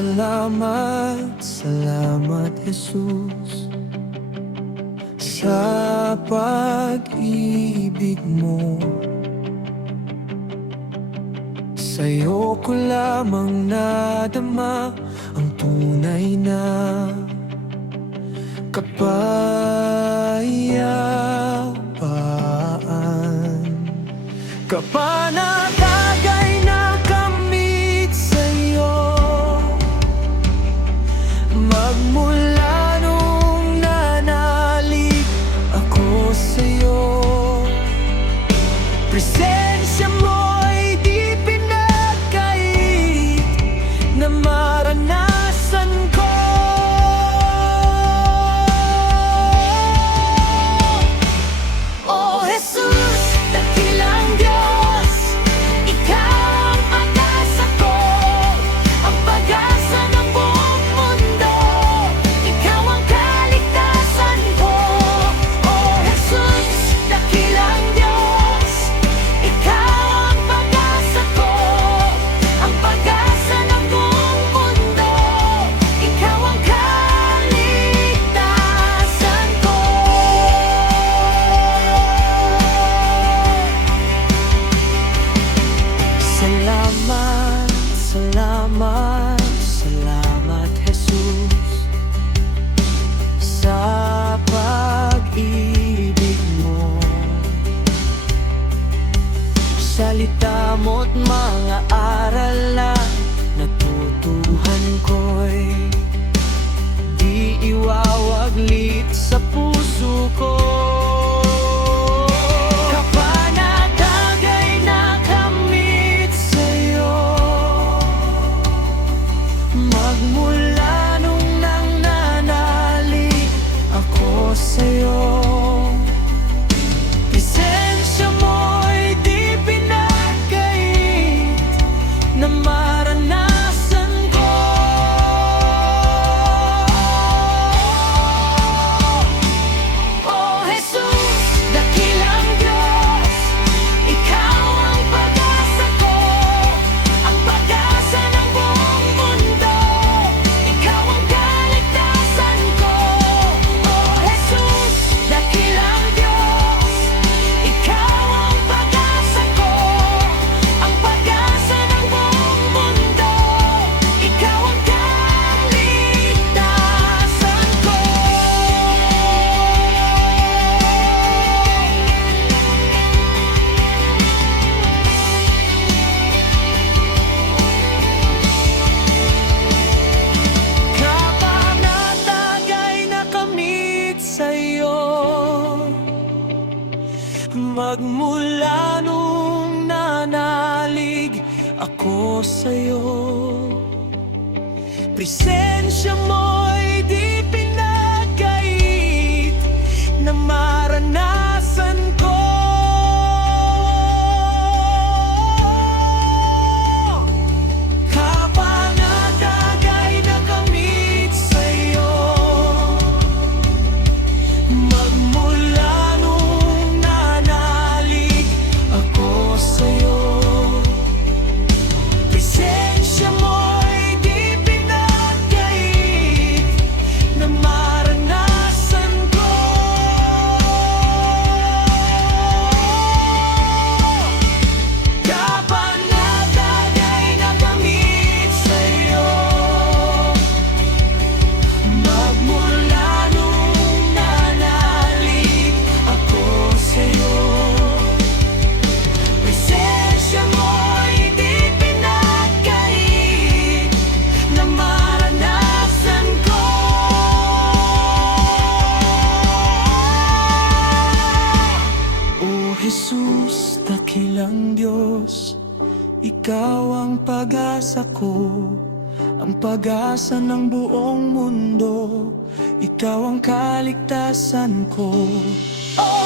Salamat, salamat Jesus sa pag-ibig mo. Sa'yo ko lamang nadama ang tunay na kapayapaan. Kapanatagay na kamit sa'yo, magmula nung nanalig ako sa'yo. Presensya mo'y di pinagkait na maranasan ko. Oh Jesus, dakilang Diyos, Ikaw ang pag-asa ko, ang pag-asa ng buong mundo, Ikaw ang kaligtasan ko. Oh Jesus, dakilang Diyos, Ikaw ang pag-asa ko, ang pag-asa ng buong mundo, Ikaw ang kaligtasan ko. Salamat, salamat, salamat Jesus sa pag-ibig mo. Salita mo't mga aral na natutuhan ko'y di iwawaglit sa puso ko. Kapanatagay na kamit sa'yo, magmula nung nananalig ako sa'yo. Presensya mo'y di pinagkait na maranasan ko. Oh Jesus, dakilang Diyos, Ikaw ang pag-asa ko, ang pag-asa ng buong mundo, Ikaw ang kaligtasan ko. Oh Jesus, dakilang Diyos, Ikaw ang pag-asa ko, ang pag-asa ng buong mundo, Ikaw ang kaligtasan ko. Kapanatagay na kamit sa'yo, magmula nung nanalig ako sa'yo. Presensya mo'y di pinagkait na maranasan ko. Kapanatagay na kamit sa'yo, magmula nung nanalig ako sa'yo. Presensya mo'y di pinagkait na maranasan ko. Kapanatagay na kamit sa'yo, magmula nung nanalig ako sa'yo. Presensya mo'y di pinagkait na maranasan ko. Oh Jesus, dakilang Diyos, Ikaw ang pag-asa ko, ang pag-asa ng buong mundo, Ikaw ang kaligtasan ko. Oh